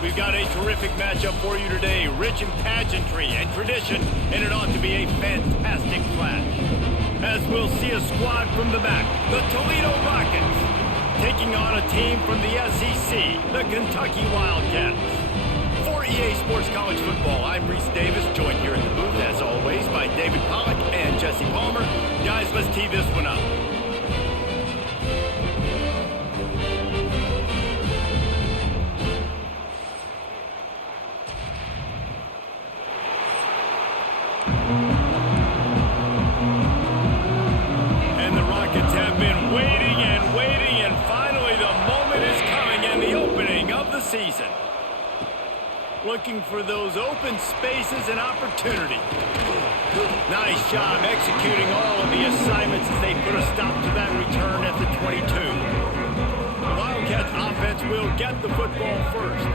We've got a terrific matchup for you today, rich in pageantry and tradition, and it ought to be a fantastic clash. As we'll see a squad from the back, the Toledo Rockets, taking on a team from the SEC, the Kentucky Wildcats. For EA Sports College Football, I'm Reese Davis, joined here in the booth, as always, by David Pollack and Jesse Palmer. Guys, let's tee this one up. And the Rockets have been waiting and finally the moment is coming and the opening of the season. Looking for those open spaces and opportunity. Nice job executing all of the assignments as they put a stop to that return at the 22. The Wildcats offense will get the football first.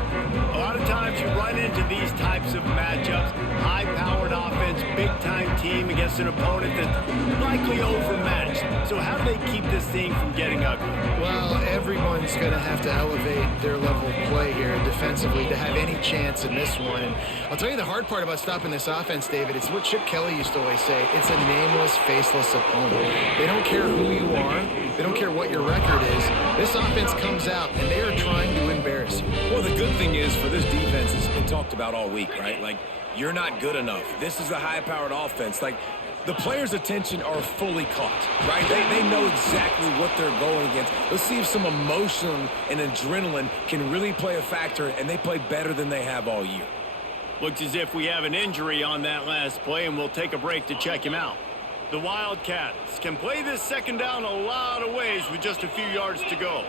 A lot of times you run into these types of matchups. High-powered offense, big-time team against an opponent that's likely overmatched. So how do they keep this thing from getting ugly? Well, everyone's going to have to elevate their level of play here defensively to have any chance in this one. And I'll tell you the hard part about stopping this offense, David, it's what Chip Kelly used to always say. It's a nameless, faceless opponent. They don't care who you are. They don't care what your record is. This offense comes out, and they are trying to embarrass you. Well, the good thing is for this defense, it's been talked about all week, right? Like, you're not good enough. This is a high-powered offense. Like, the players' attention are fully caught, right? They know exactly what they're going against. Let's see if some emotion and adrenaline can really play a factor, and they play better than they have all year. Looks as if we have an injury on that last play, and we'll take a break to check him out. The Wildcats can play this second down a lot of ways with just a few yards to go.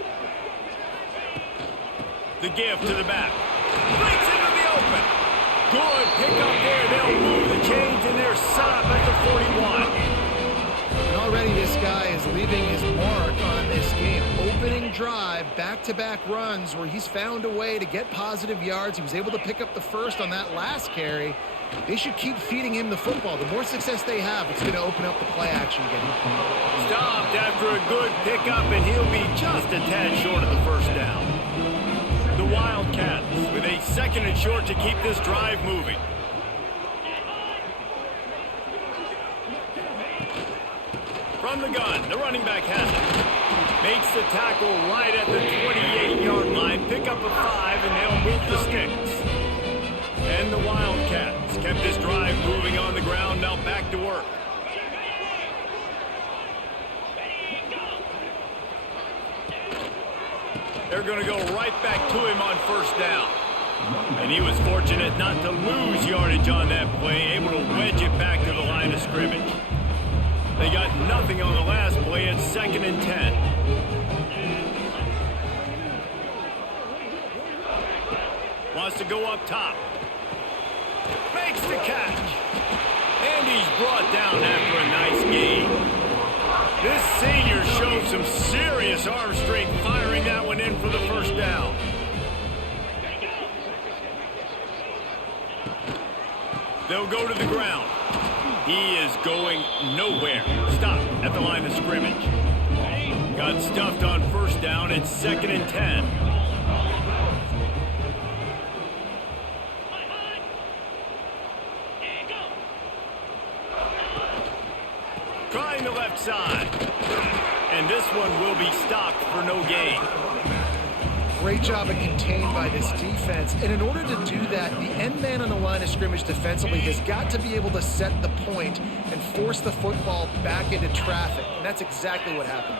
The give to the back. Breaks into the open. Good pickup there. They'll move the chains, and they're set up at the 41. And already this guy is leaving his mark on this game. Opening drive, back-to-back runs where he's found a way to get positive yards. He was able to pick up the first on that last carry. They should keep feeding him the football. The more success they have, it's going to open up the play-action game. Stopped after a good pickup, and he'll be just a tad short of the first down. The Wildcats with a second and short to keep this drive moving. From the gun, the running back has it. Makes the tackle right at the 28-yard line. Pick up a 5, and they'll move the sticks. And the Wildcats kept this drive moving on the ground. Now back to work. They're going to go right back to him on first down. And he was fortunate not to lose yardage on that play, able to wedge it back to the line of scrimmage. They got nothing on the last play. It's 2nd and 10. Wants to go up top. Makes the catch. And he's brought down after a nice gain. This senior showed some serious arm strength firing that one in for the first down. They'll go to the ground. He is going nowhere. Stop at the line of scrimmage. Got stuffed on first down. It's 2nd and 10. Trying the left side. And this one will be stopped for no gain. Great job of contained by this defense. And in order to do that, the end man on the line of scrimmage defensively has got to be able to set the point and force the football back into traffic. And that's exactly what happened.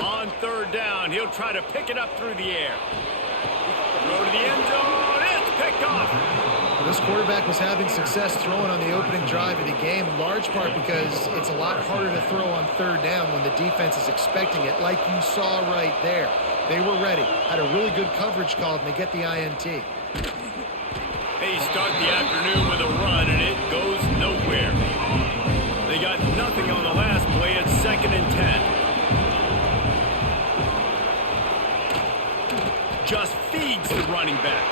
On third down, he'll try to pick it up through the air. Throw to the end zone. It's picked off. Well, this quarterback was having success throwing on the opening drive of the game, in large part because it's a lot harder to throw on third down when the defense is expecting it, like you saw right there. They were ready, had a really good coverage call, and they get the INT. They start the afternoon with a run, and it goes nowhere. They got nothing on the last play. It's 2nd and 10. Just feeds the running back.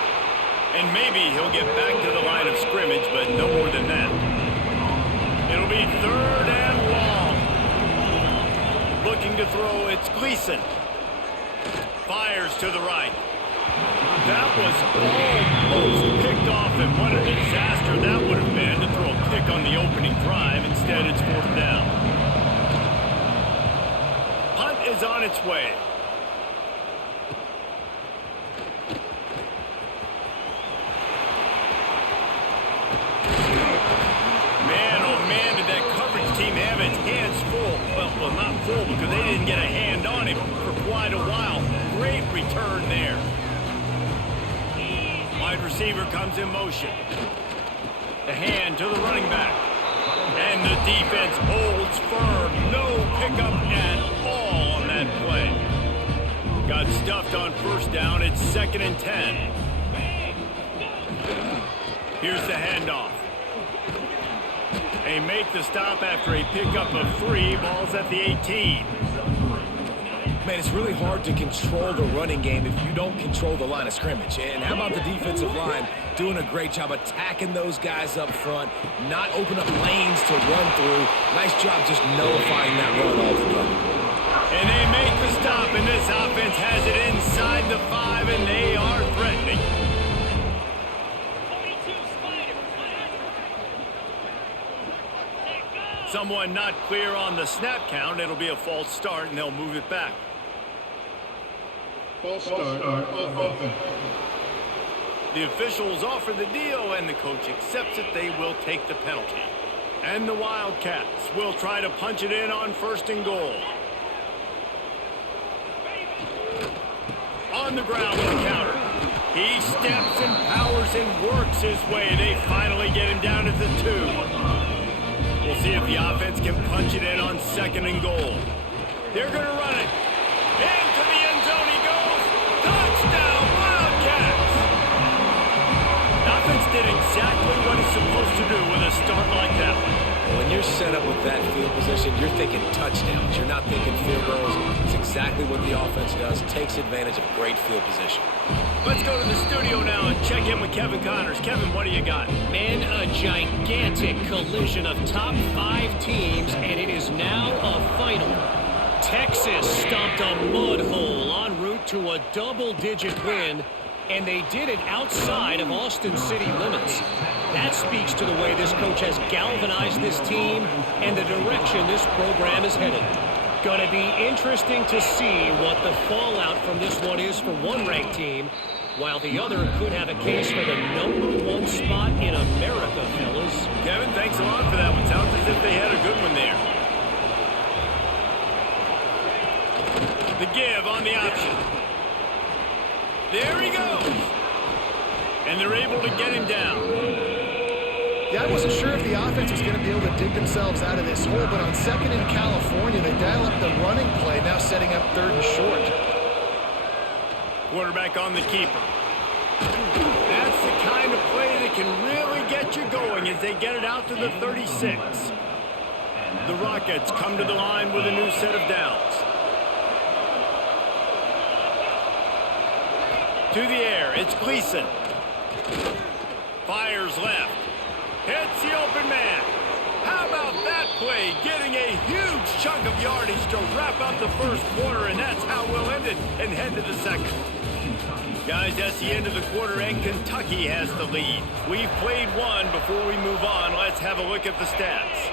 And maybe he'll get back to the line of scrimmage, but no more than that. It'll be 3rd and long. Looking to throw, it's Gleason. Fires to the right. That was almost picked off, and what a disaster that would have been to throw a pick on the opening drive. Instead, it's 4th down. Punt is on its way. Man, oh man, did that coverage team have its hands full. Well, not full because they didn't get a hand on him for quite a while. Great return there. Wide receiver comes in motion. The hand to the running back. And the defense holds firm. No pickup at all on that play. Got stuffed on 1st down. It's 2nd and 10. Here's the handoff. They make the stop after a pickup of 3. Ball's at the 18. Man, it's really hard to control the running game if you don't control the line of scrimmage. And how about the defensive line doing a great job attacking those guys up front, not open up lanes to run through. Nice job just nullifying that run altogether. And they make the stop, and this offense has it inside the 5, and they are threatening. Someone not clear on the snap count. It'll be a false start, and they'll move it back. False start on offense. The officials offer the deal, and the coach accepts it. They will take the penalty. And the Wildcats will try to punch it in on 1st and goal. On the ground with the counter. He steps and powers and works his way. They finally get him down at the 2. We'll see if the offense can punch it in on 2nd and goal. They're going to run it. Into the end zone he goes. Touchdown, Wildcats! The offense did exactly what it's supposed to do with a start like that one. When you're set up with that field position, you're thinking touchdowns. You're not thinking field goals. It's exactly what the offense does. Takes advantage of great field position. Let's go to the studio now and check in with Kevin Connors. Kevin, what do you got? Man, a gigantic collision of top 5 teams, and it is now a final. Texas stomped a mud hole en route to a double-digit win, and they did it outside of Austin city limits. That speaks to the way this coach has galvanized this team and the direction this program is headed. Going to be interesting to see what the fallout from this one is for one ranked team, while the other could have a case for the #1 spot in America, fellas. Kevin, thanks a lot for that one. Sounds as if they had a good one there. The give on the option. There he goes. And they're able to get him down. Yeah, I wasn't sure if the offense was going to be able to dig themselves out of this hole, but on 2nd in California, they dial up the running play, now setting up 3rd and short. Quarterback on the keeper. That's the kind of play that can really get you going as they get it out to the 36. The Rockets come to the line with a new set of downs. To the air, it's Gleason. Fires left. Hits the open man. How about that play? Getting a huge chunk of yardage to wrap up the 1st quarter, and that's how we'll end it and head to the 2nd. Guys, that's the end of the quarter, and Kentucky has the lead. We've played one. Before we move on, let's have a look at the stats.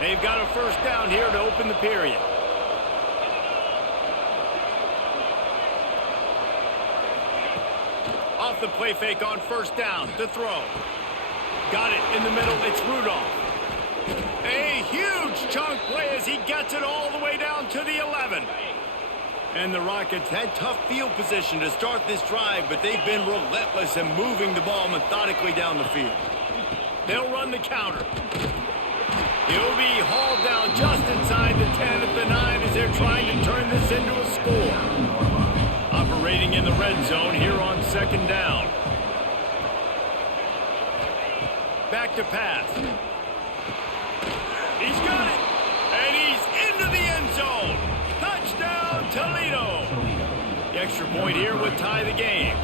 They've got a 1st down here to open the period. Off the play fake on 1st down to throw. Got it in the middle. It's Rudolph. A huge chunk play as he gets it all the way down to the 11. And the Rockets had tough field position to start this drive, but they've been relentless in moving the ball methodically down the field. They'll run the counter. He'll be hauled down just inside the 10 at the 9 as they're trying to turn this into a score. Operating in the red zone here on 2nd down. Back to pass. He's got it. And he's into the end zone. Touchdown, Toledo. The extra point here would tie the game.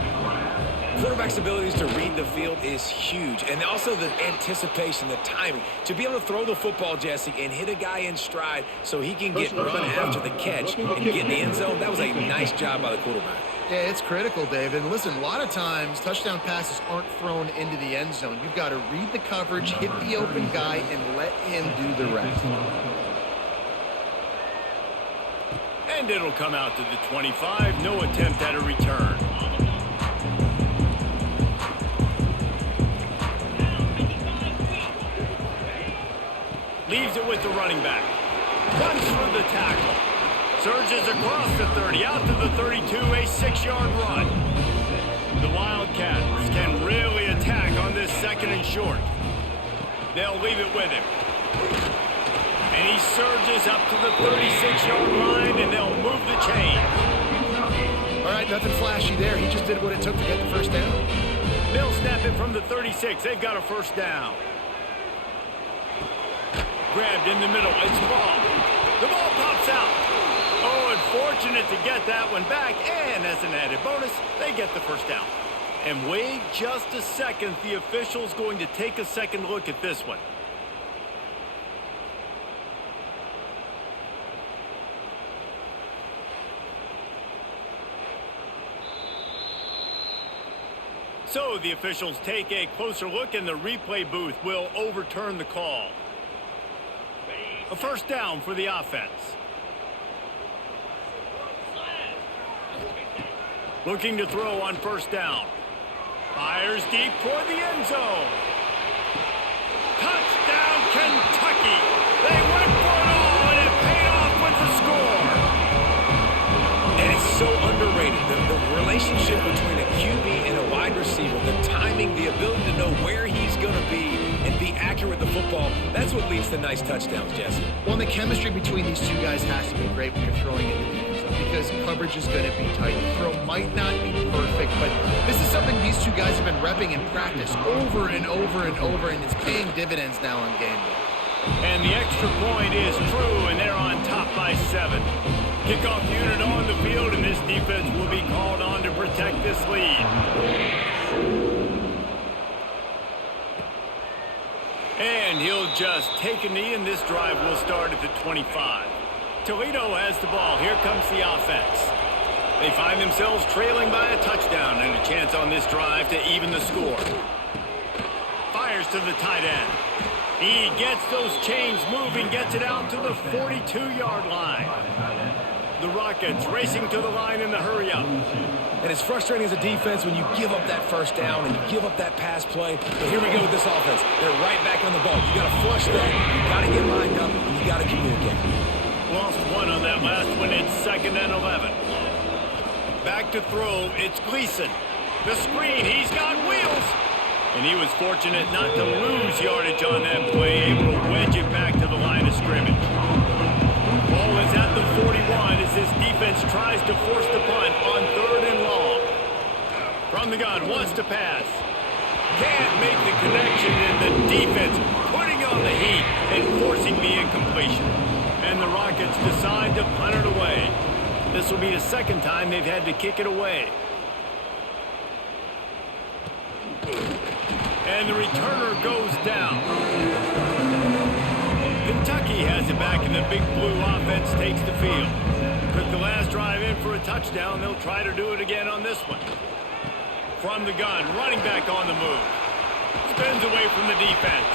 Quarterback's abilities to read the field is huge. And also the anticipation, the timing. To be able to throw the football, Jesse, and hit a guy in stride so he can get run after the catch and get in the end zone, that was a nice job by the quarterback. Yeah, it's critical, David. And listen, a lot of times touchdown passes aren't thrown into the end zone. You've got to read the coverage, hit the open guy, and let him do the rest. And it'll come out to the 25. No attempt at a return. Leaves it with the running back. Runs for the tackle. Surges across the 30, out to the 32, a 6-yard run. The Wildcats can really attack on this 2nd and short. They'll leave it with him. And he surges up to the 36-yard line, and they'll move the chain. All right, nothing flashy there. He just did what it took to get the first down. They'll snap it from the 36. They've got a first down. Grabbed in the middle. It's ball. The ball pops out. Oh, unfortunate to get that one back. And as an added bonus, they get the first down. And wait just a second. The official's going to take a second look at this one. So the officials take a closer look, and the replay booth will overturn the call. A first down for the offense. Looking to throw on first down. Fires deep toward the end zone. Touchdown, Kentucky! They went for it all, and it paid off with the score. And it's so underrated. The relationship between a QB and a wide receiver, the timing, the ability to know where he's going to be and be accurate with the football, that's what leads to nice touchdowns, Jesse. Well, the chemistry between these two guys has to be great when you're throwing into the end zone because coverage is going to be tight. The throw might not be perfect, but this is something these two guys have been repping in practice over and over and over, and it's paying dividends now on game day. And the extra point is true, and they're on top by 7. Kickoff unit on the field, and this defense will be called on to protect this lead. And he'll just take a knee, and this drive will start at the 25. Toledo has the ball. Here comes the offense. They find themselves trailing by a touchdown and a chance on this drive to even the score. Fires to the tight end. He gets those chains moving, gets it out to the 42-yard line. The Rockets racing to the line in the hurry-up. And it's frustrating as a defense when you give up that first down and you give up that pass play. But here we go with this offense. They're right back on the ball. You got to flush that. You got to get lined up, and you got to communicate. Lost one on that last one. It's 2nd and 11. Back to throw. It's Gleason. The screen. He's got wheels. And he was fortunate not to lose yardage on that play, able to wedge it back to the line of scrimmage. Ball is at the 41 as this defense tries to force the punt on 3rd and long. From the gun, wants to pass. Can't make the connection, and the defense putting on the heat and forcing the incompletion. And the Rockets decide to punt it away. This will be the 2nd time they've had to kick it away. And the returner goes down. Kentucky has it back, and the Big Blue offense takes the field. Took the last drive in for a touchdown. They'll try to do it again on this one. From the gun, running back on the move. Spins away from the defense.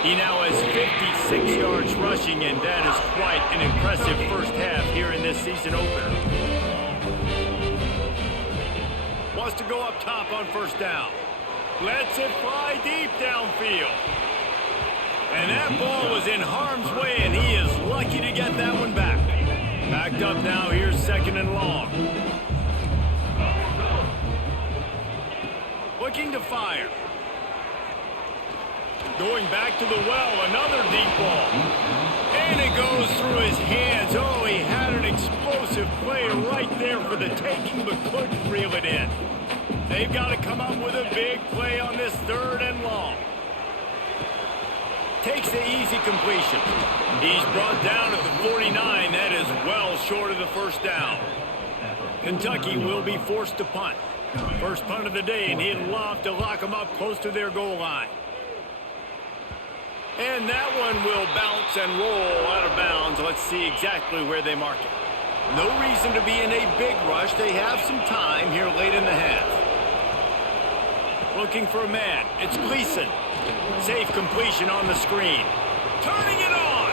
He now has 56 yards rushing, and that is quite an impressive first half here in this season opener. Wants to go up top on first down. Lets it fly deep downfield. And that ball was in harm's way, and he is lucky to get that one back. Backed up now, here's 2nd and long. Looking to fire. Going back to the well, another deep ball. And it goes through his hands. Oh, he had an explosive play right there for the taking, but couldn't reel it in. They've got to come up with a big play on this 3rd and long. Takes the easy completion. He's brought down at the 49. That is well short of the first down. Kentucky will be forced to punt. First punt of the day, and he'd love to lock them up close to their goal line. And that one will bounce and roll out of bounds. Let's see exactly where they mark it. No reason to be in a big rush. They have some time here late in the half. Looking for a man. It's Gleason. Safe completion on the screen. Turning it on.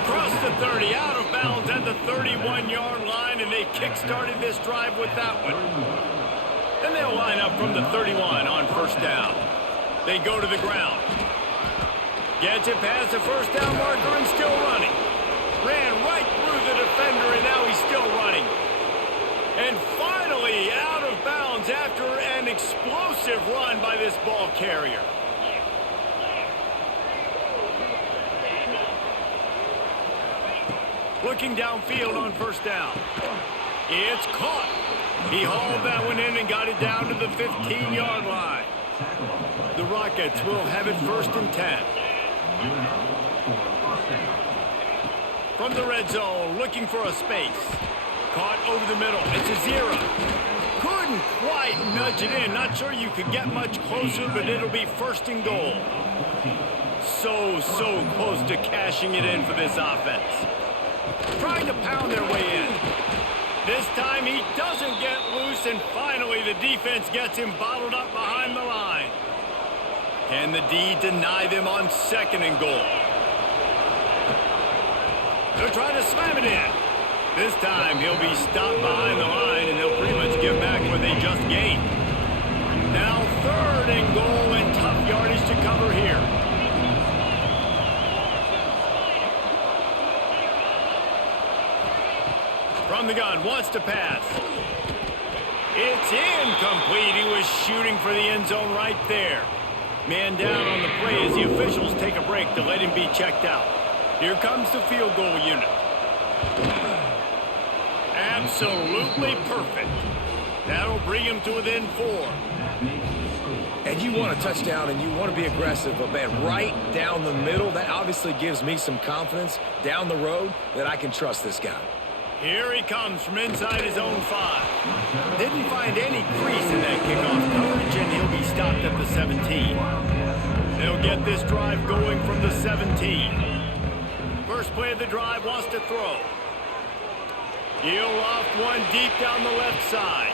Across the 30, out of bounds at the 31-yard line, and they kick-started this drive with that one. Then they'll line up from the 31 on first down. They go to the ground. Gets it past the first down marker and still running. Ran right through the defender, and now he's still running. And finally out of bounds after an explosive run by this ball carrier. Looking downfield on first down. It's caught. He hauled that one in and got it down to the 15-yard line. The Rockets will have it 1st and 10. From the red zone, looking for a space. Caught over the middle. It's a 0. Couldn't quite nudge it in. Not sure you could get much closer, but it'll be 1st and goal. So close to cashing it in for this offense. Trying to pound their way in. This time he doesn't get loose, and finally the defense gets him bottled up behind the line. Can the D deny them on 2nd and goal? They're trying to slam it in. This time he'll be stopped behind the line, and they'll pretty much give back what they just gained. Now 3rd and goal, and tough yardage to cover here. From the gun, wants to pass. It's incomplete. He was shooting for the end zone right there. Man down on the play as the officials take a break to let him be checked out. Here comes the field goal unit. Absolutely perfect. That'll bring him to within 4. And you want a touchdown and you want to be aggressive, but man, right down the middle, that obviously gives me some confidence down the road that I can trust this guy. Here he comes from inside his own 5. Didn't find any crease in that kickoff coverage, and he'll be stopped at the 17. They'll get this drive going from the 17. First play of the drive, wants to throw. He'll loft one deep down the left side.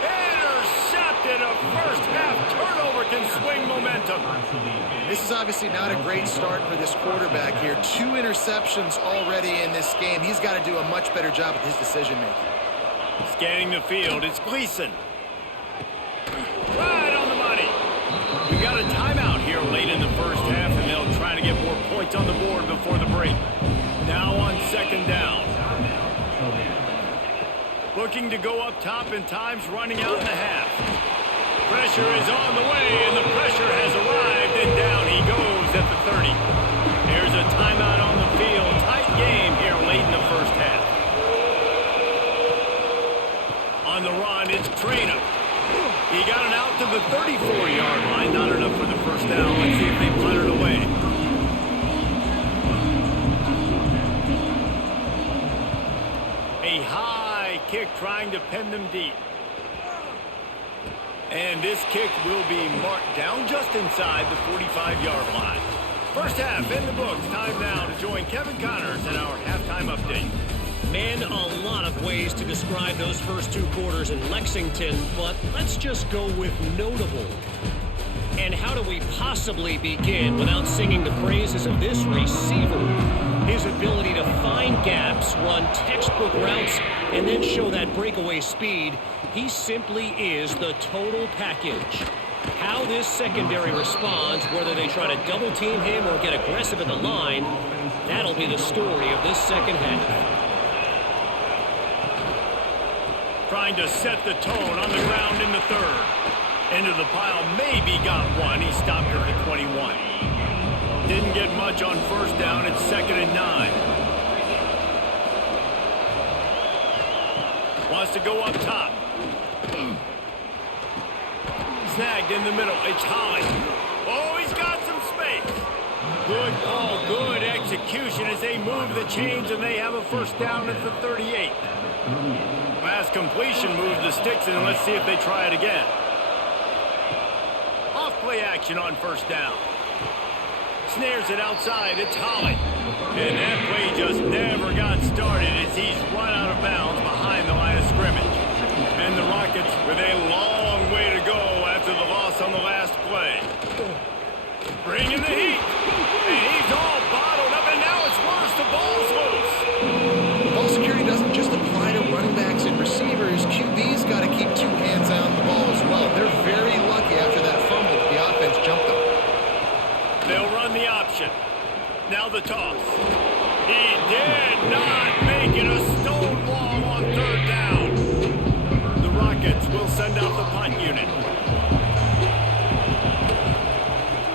Intercepted. A first half turnover can swing momentum. This is obviously not a great start for this quarterback here. 2 interceptions already in this game. He's got to do a much better job with his decision-making. Scanning the field, it's Gleason. Right on the money. We got a timeout here late in the first half, and they'll try to get more points on the board before the break. Now on 2nd down. Looking to go up top, and time's running out in the half. Pressure is on the way, and the pressure has arrived, and down he goes at the 30. There's a timeout on the field. Tight game here late in the first half. On the run, it's Traynor. He got it out to the 34-yard line. Not enough for the first down. Let's see if they punt it away. A high kick trying to pin them deep. And this kick will be marked down just inside the 45-yard line. First half in the books. Time now to join Kevin Connors in our halftime update. Man, a lot of ways to describe those first 2 quarters in Lexington, but let's just go with notable. And how do we possibly begin without singing the praises of this receiver? His ability to find gaps, run textbook routes, and then show that breakaway speed. He simply is the total package. How this secondary responds, whether they try to double team him or get aggressive at the line, that'll be the story of this second half. Trying to set the tone on the ground in the 3rd. Into the pile, maybe got one. He stopped her at 21. Didn't get much on first down. It's 2nd and 9. Wants to go up top. Snagged in the middle. It's Holly. Oh, he's got some space. Good call, good execution as they move the chains, and they have a first down at the 38. Last completion moved the sticks, and let's see if they try it again. Off play action on first down. Snares it outside. It's Holly. And that play just never got started as he's run out of bounds behind the line of scrimmage. And the Rockets with a long way to go after the loss on the last play. Bringing the heat. And he's all bottled up, and now it's worse. The ball's loose. Ball security doesn't just apply to running backs and receivers. QB's got to keep two hands on the ball as well. They're very lucky after that fumble that the offense jumped them. They'll run the option. Now the toss. He did not make it a stone wall on third down. The Rockets will send out the punt unit.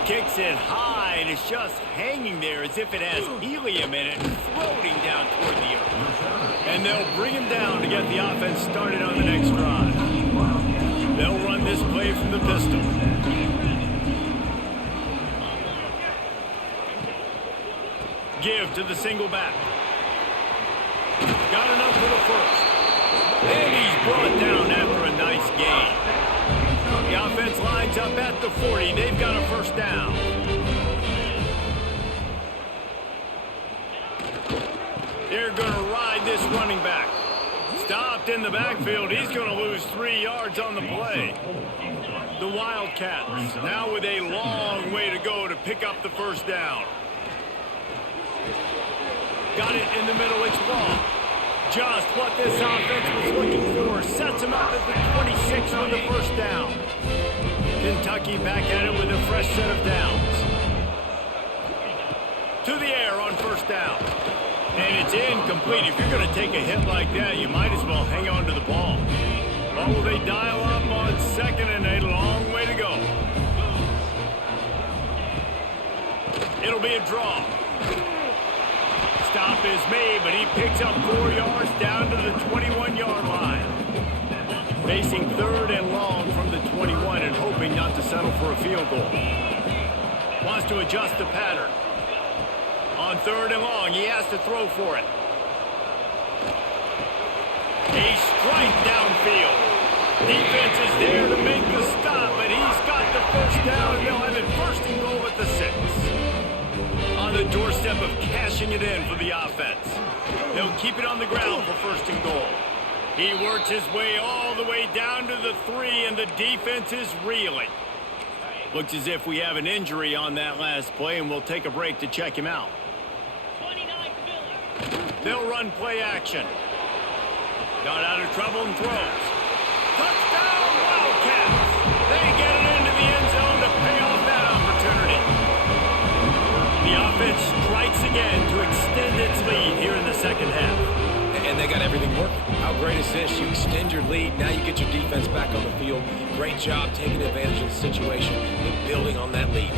Kicks it high, and it's just hanging there as if it has helium in it, floating down toward the earth. And they'll bring him down to get the offense started on the next drive. They'll run this play from the pistol. Give to the single back. Got enough for the first. And he's brought down after a nice gain. The offense lines up at the 40. They've got a first down. They're going to ride this running back. Stopped in the backfield. He's going to lose 3 yards on the play. The Wildcats now with a long way to go to pick up the first down. Got it in the middle. It's long. Just what this offense was looking for. Sets him up at the 26 for the first down. Kentucky back at it with a fresh set of downs. To the air on first down. And it's incomplete. If you're going to take a hit like that, you might as well hang on to the ball. Oh, they dial up on second, and a long way to go. It'll be a draw. Stop is made, but he picks up 4 yards down to the 21-yard line. Facing third and long from the 21 and hoping not to settle for a field goal. Wants to adjust the pattern. On third and long, he has to throw for it. A strike downfield. Defense is there to make the stop, but he's got the first down. They'll have it first and goal at the 6. On the doorstep of cashing it in for the offense. They'll keep it on the ground for first and goal. He works his way all the way down to the 3, and the defense is reeling. Looks as if we have an injury on that last play, and we'll take a break to check him out. They'll run play action. Got out of trouble and throws. Touchdown, Wildcats! They get it into the end zone to pay off that opportunity. The offense strikes again to extend its lead here in the second half. And they got everything working. How great is this? You extend your lead. Now you get your defense back on the field. Great job taking advantage of the situation and building on that lead.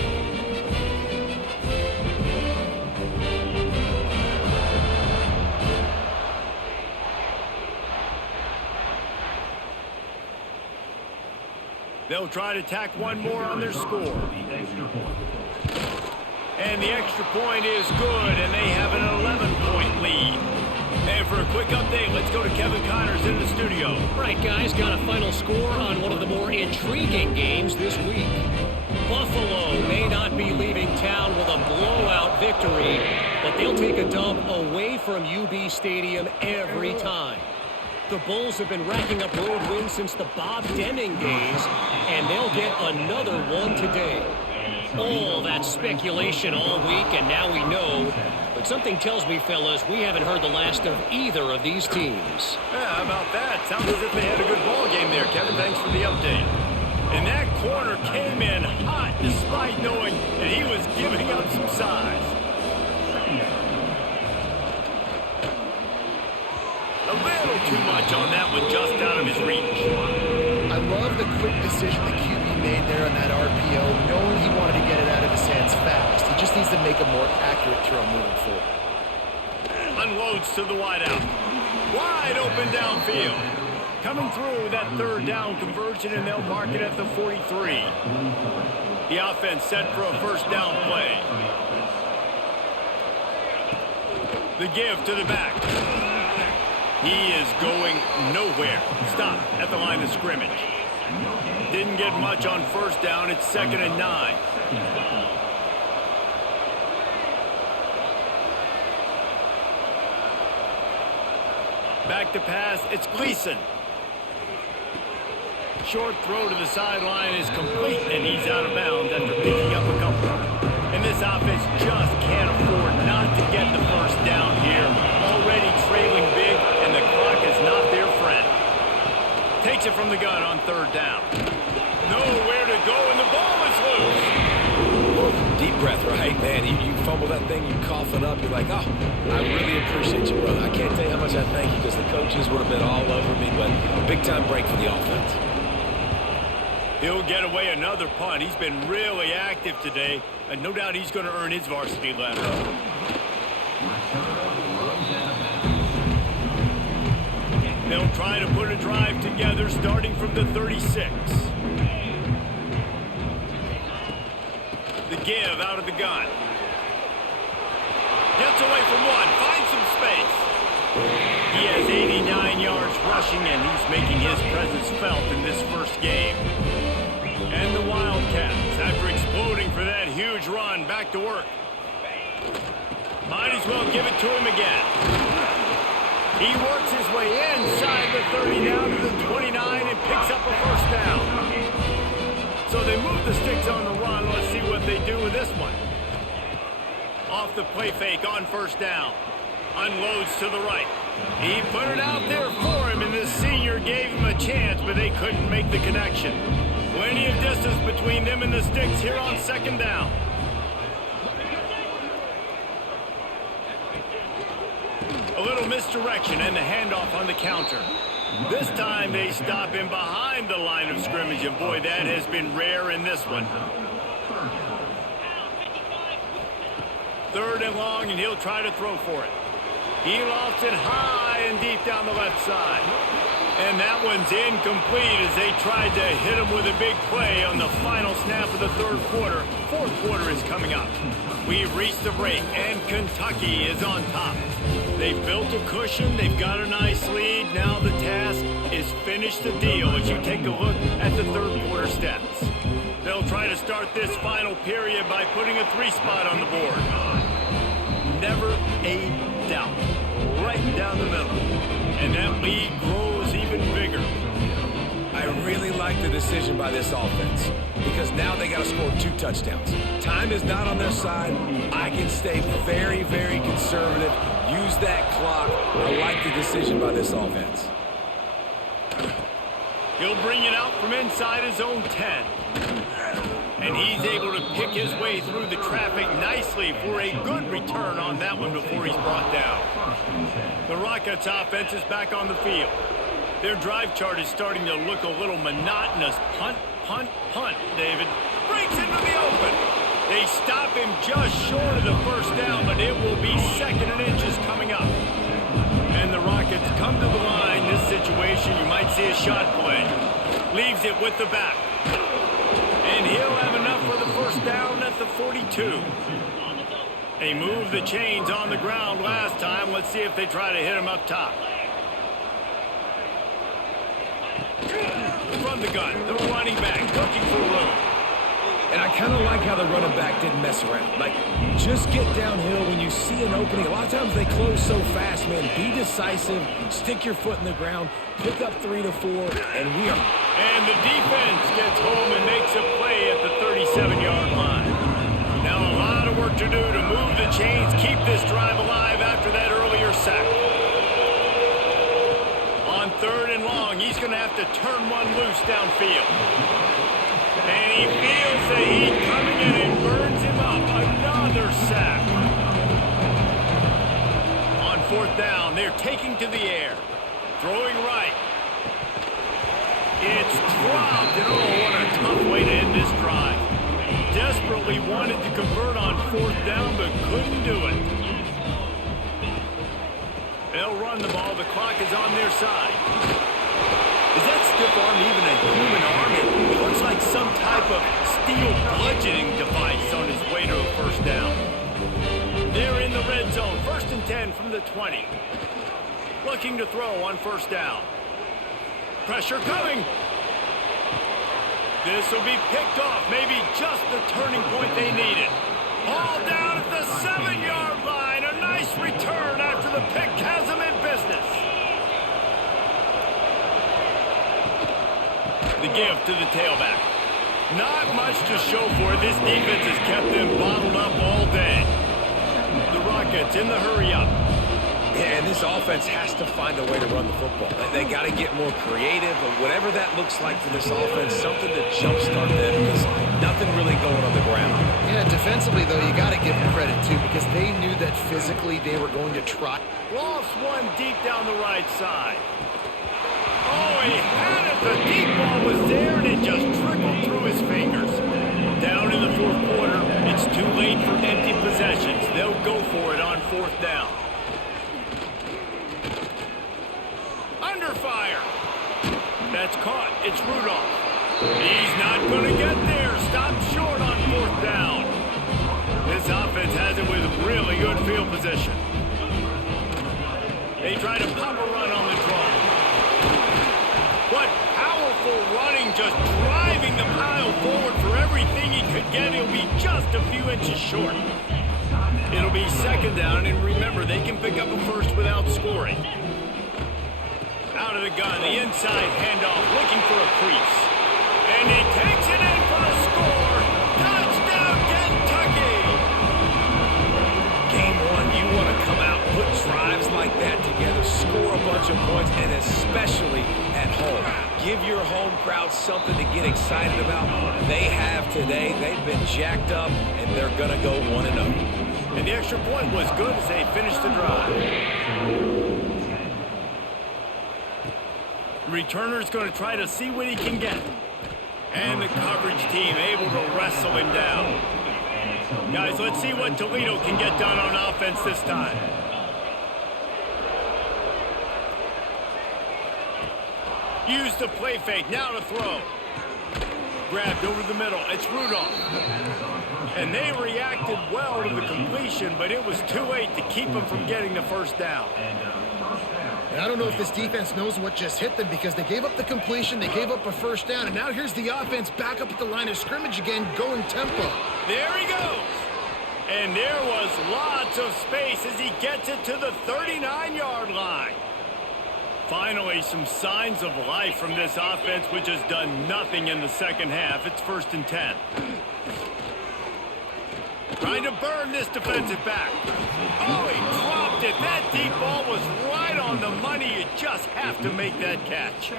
They'll try to tack one more on their score. And the extra point is good, and they have an 11-point lead. And for a quick update, let's go to Kevin Connors in the studio. Right, guys, got a final score on one of the more intriguing games this week. Buffalo may not be leaving town with a blowout victory, but they'll take a dub away from UB Stadium every time. The Bulls have been racking up road wins since the Bob Deming days, and they'll get another one today. All that speculation all week, and now we know. But something tells me, fellas, we haven't heard the last of either of these teams. Yeah, how about that? Sounds as if they had a good ball game there, Kevin. Thanks for the update. And that corner came in hot despite knowing that he was giving up some size. A little too much on that one, just out of his reach. I love the quick decision the QB made there on that RPO, knowing he wanted to get it out of his hands fast. He just needs to make a more accurate throw moving forward. Unloads to the wideout. Wide open downfield. Coming through that third down conversion, and they'll mark it at the 43. The offense set for a first down play. The give to the back. He is going nowhere. Stop at the line of scrimmage. Didn't get much on first down. It's 2nd and 9. Back to pass. It's Gleason. Short throw to the sideline is complete, and he's out of bounds after picking up a couple. And this offense just can't afford not to get the first down here. Already trailing big, and the clock is not their friend. Takes it from the gun on third down. Nowhere to go, and the ball is loose. Deep breath, right, man? You fumble that thing, you cough it up, you're like, oh, I really appreciate you, brother. I can't tell you how much I thank you because the coaches would have been all over me, but big-time break for the offense. He'll get away another punt. He's been really active today, and no doubt he's going to earn his varsity letter. They'll try to put a drive together starting from the 36. The give out of the gun. Gets away from one. Finds some space. He has 89 yards rushing, and he's making his presence felt in this first game. And the Wildcats, after exploding for that huge run, back to work. Might as well give it to him again. He works his way inside the 30 down to the 29 and picks up a first down. So they move the sticks on the run. Let's see what they do with this one. Off the play fake on first down. Unloads to the right. He put it out there for him, and this senior gave him a chance, but they couldn't make the connection. Plenty of distance between them and the sticks here on second down. A little misdirection and the handoff on the counter. This time they stop him behind the line of scrimmage, and boy, that has been rare in this one. Third and long, and he'll try to throw for it. He lofts it high and deep down the left side. And that one's incomplete as they tried to hit him with a big play on the final snap of the third quarter. Fourth quarter is coming up. We've reached the break, and Kentucky is on top. They've built a cushion. They've got a nice lead. Now the task is finish the deal as you take a look at the third quarter stats. They'll try to start this final period by putting a 3 spot on the board. Never a doubt. Right down the middle. And that lead grows even bigger. I really like the decision by this offense because now they got to score 2 touchdowns. Time is not on their side. I can stay very, very conservative. Use that clock. I like the decision by this offense. He'll bring it out from inside his own 10. And he's able to pick his way through the traffic nicely for a good return on that one before he's brought down. The Rockets offense is back on the field. Their drive chart is starting to look a little monotonous. Punt, punt, punt, David. Breaks into the open. They stop him just short of the first down, but it will be 2nd and inches coming up. And the Rockets come to the line. This situation, you might see a shot play. Leaves it with the back. And he'll have enough for the first down at the 42. They moved the chains on the ground last time. Let's see if they try to hit him up top. From the gun, the running back looking for room. And I kind of like how the running back didn't mess around. Like, just get downhill when you see an opening. A lot of times they close so fast, man. Be decisive, stick your foot in the ground, pick up 3 to 4, and we are... And the defense gets home and makes a play at the 37-yard line. Now a lot of work to do to move the chains, keep this drive alive after that earlier sack. On third and long, he's going to have to turn one loose downfield. And he feels the heat coming in and burns him up. Another sack. On fourth down, they're taking to the air. Throwing right. It's dropped, and oh, what a tough way to end this drive. Desperately wanted to convert on fourth down, but couldn't do it. They'll run the ball. The clock is on their side. Is that stiff arm even a human arm? It looks like some type of steel bludgeoning device on his way to a first down. They're in the red zone. 1st and 10 from the 20. Looking to throw on first down. Pressure coming. This will be picked off. Maybe just the turning point they needed. All down at the 7-yard line. A nice return after the pick has them in business. The give to the tailback. Not much to show for it. This defense has kept them bottled up all day. The Rockets in the hurry-up. Yeah, and this offense has to find a way to run the football. They got to get more creative, or whatever that looks like for this offense, something to jumpstart them, because nothing really going on the ground. Yeah, defensively, though, you got to give them credit, too, because they knew that physically they were going to try. Lost one deep down the right side. Oh, he had it. The deep ball was there, and it just trickled through his fingers. Down in the fourth quarter, it's too late for empty possessions. They'll go for it on fourth down. Under fire. That's caught. It's Rudolph. He's not going to get there. Stopped short on fourth down. This offense has it with really good field position. They try to pop a run on the draw. What powerful running, just driving the pile forward for everything he could get. He'll be just a few inches short. It'll be second down, and remember, they can pick up a first without scoring. Out of the gun, the inside handoff, looking for a crease. And he takes it in for a score. Touchdown, Kentucky! Game one, you want to come out, put drives like that together, score a bunch of points, and especially at home. Give your home crowd something to get excited about. They have today. They've been jacked up, and they're going to go 1-0. And the extra point was good as they finished the drive. The returner's going to try to see what he can get. And the coverage team able to wrestle him down. Guys, let's see what Toledo can get done on offense this time. Use the play fake, now to throw. Grabbed over the middle, it's Rudolph. And they reacted well to the completion, but it was too late to keep them from getting the first down. And I don't know if this defense knows what just hit them, because they gave up the completion, they gave up a first down, and now here's the offense back up at the line of scrimmage again, going tempo. There he goes. And there was lots of space as he gets it to the 39-yard line. Finally, some signs of life from this offense, which has done nothing in the second half. It's 1st and 10. Trying to burn this defensive back. Oh, he dropped it. That deep ball was right on the money. You just have to make that catch.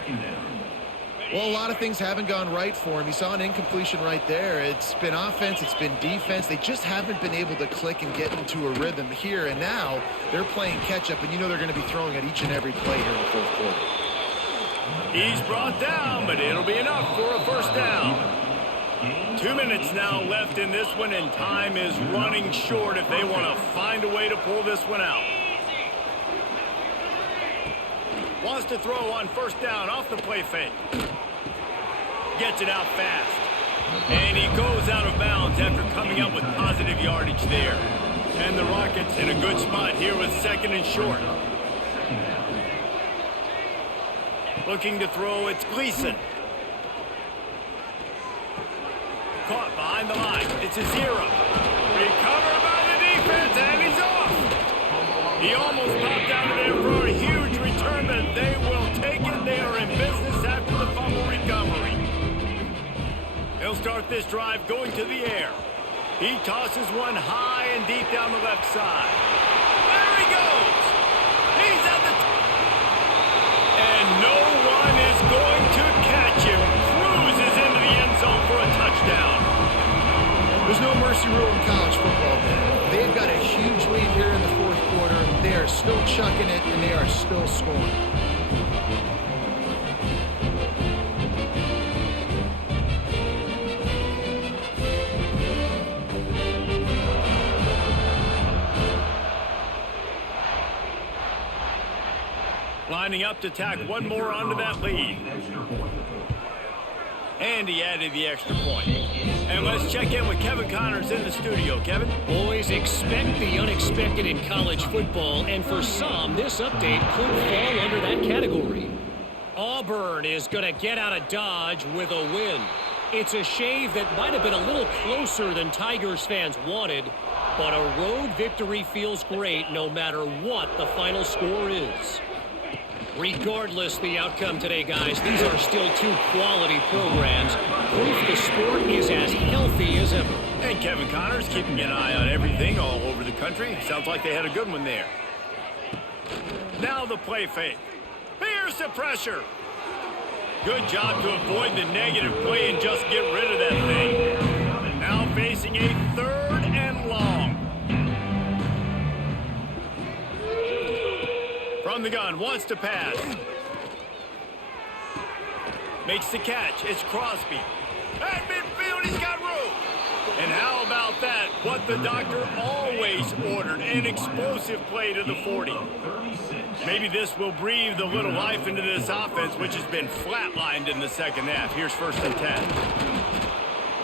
Well, a lot of things haven't gone right for him. He saw an incompletion right there. It's been offense, it's been defense. They just haven't been able to click and get into a rhythm here. And now they're playing catch-up, and you know they're going to be throwing at each and every play here in the fourth quarter. He's brought down, but it'll be enough for a first down. 2 minutes now left in this one, and time is running short if they want to find a way to pull this one out. Wants to throw on first down off the play fake. Gets it out fast. And he goes out of bounds after coming up with positive yardage there. And the Rockets in a good spot here with 2nd and short. Looking to throw, it's Gleason. Caught behind the line. It's a 0. Recovered by the defense, and he's off. He almost popped out of there for a huge return, but they will take it. They are in business after the fumble recovery. They'll start this drive going to the air. He tosses one high and deep down the left side. There he goes. He's at the and no one is going to catch him. Cruises into the end zone for a touchdown. There's no mercy rule in college football, man. They've got a huge lead here in the fourth quarter. They are still chucking it, and they are still scoring. Lining up to tack one more onto that lead. And he added the extra point. And let's check in with Kevin Connors in the studio. Kevin? Boys, expect the unexpected in college football, and for some, this update could fall under that category. Auburn is going to get out of Dodge with a win. It's a shave that might have been a little closer than Tigers fans wanted, but a road victory feels great no matter what the final score is. Regardless the outcome today, guys, these are still two quality programs. Proof the sport is as healthy as ever. And Kevin Connors keeping an eye on everything all over the country. Sounds like they had a good one there. Now the play fake. Here's the pressure. Good job to avoid the negative play and just get rid of that thing. Now facing a 3rd and long. From the gun, wants to pass. Makes the catch. It's Crosby. At midfield, he's got room. And how about that? What the doctor always ordered, an explosive play to the 40. Maybe this will breathe a little life into this offense, which has been flatlined in the second half. Here's 1st and 10.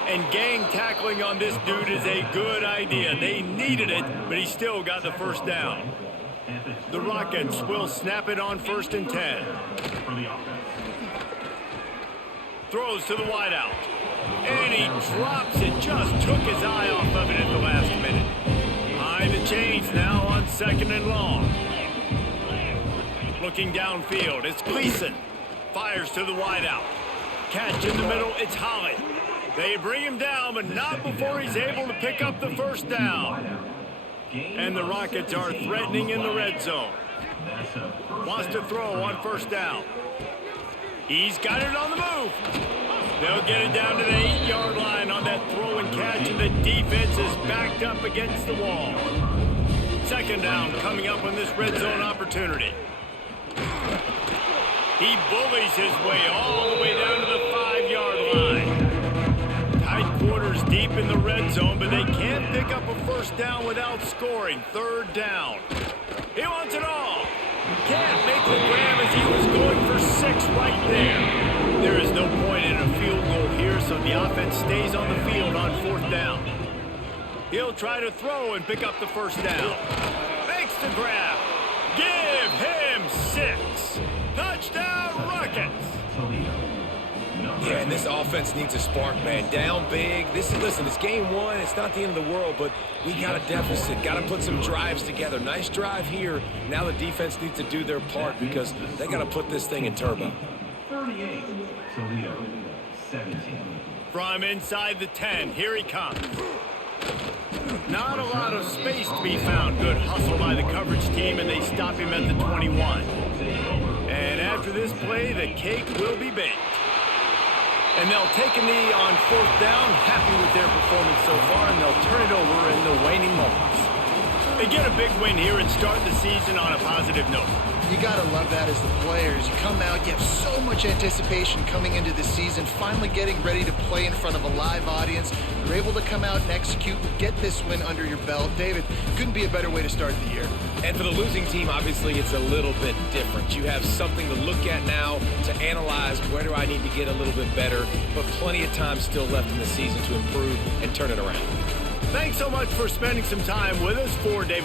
And gang tackling on this dude is a good idea. They needed it, but he still got the first down. The Rockets will snap it on 1st and 10. Throws to the wideout. And he drops it. Just took his eye off of it at the last minute. Behind the chains now on 2nd and long. Looking downfield, it's Gleason. Fires to the wideout. Catch in the middle, it's Holly. They bring him down, but not before he's able to pick up the first down. And the Rockets are threatening in the red zone. Wants to throw on 1st down. He's got it on the move. They'll get it down to the 8-yard line on that throw and catch, and the defense is backed up against the wall. 2nd down coming up on this red zone opportunity. He bullies his way all the way down to the 5-yard line. Tight quarters deep in the red zone, but they can't pick up a first down without scoring. 3rd down. He wants it all. Can't make the grab as he was going for 6 right there. There is no point in a field goal here, so the offense stays on the field on 4th down. He'll try to throw and pick up the first down. Makes the grab. Give him 6. Touchdown, Rockets. Yeah, and this offense needs a spark, man. Down big. Listen, it's game 1. It's not the end of the world, but we got a deficit. Got to put some drives together. Nice drive here. Now the defense needs to do their part because they got to put this thing in turbo. 38, Toledo, 17. From inside the 10, here he comes. Not a lot of space to be found. Good hustle by the coverage team, and they stop him at the 21. And after this play, the cake will be baked. And they'll take a knee on 4th down, happy with their performance so far, and they'll turn it over in the waning moments. They get a big win here and start the season on a positive note. You got to love that as the players. You come out, you have so much anticipation coming into the season, finally getting ready to play in front of a live audience. You're able to come out and execute and get this win under your belt. David, couldn't be a better way to start the year. And for the losing team, obviously, it's a little bit different. You have something to look at now to analyze where do I need to get a little bit better, but plenty of time still left in the season to improve and turn it around. Thanks so much for spending some time with us. For David